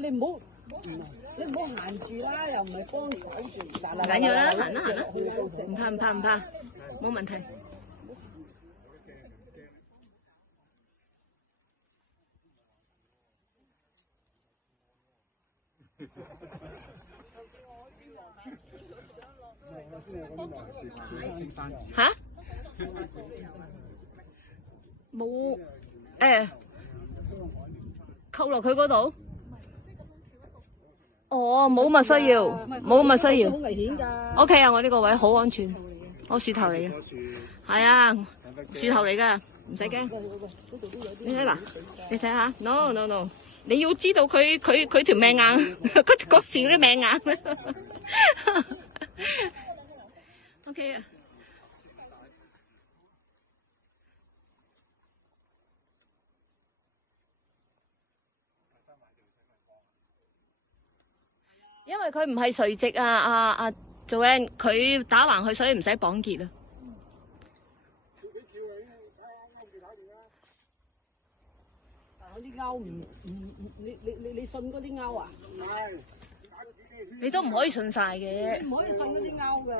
喎，你唔好行住啦，又唔係幫手住。唔緊要啦，行啦行啦，唔怕唔怕唔怕，冇問題。吓？冇扣落佢嗰度。哦，冇咁嘅需要，冇咁嘅需要。好危險㗎。O K 啊，我呢個位好安全，我樹頭嚟嘅。係啊，樹頭嚟㗎，唔使驚。你睇嗱，你睇下 ，no no no， 你要知道佢條命硬，個樹嘅命硬。O K 啊。因為佢唔係垂直啊，Joanne， 佢打橫去，所以唔使綁結啊。嗰啲鈎你信嗰啲鈎啊？唔係，你都唔可以信晒嘅。唔可以信嗰啲鈎㗎。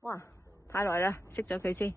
哇！太耐啦，熄咗佢先。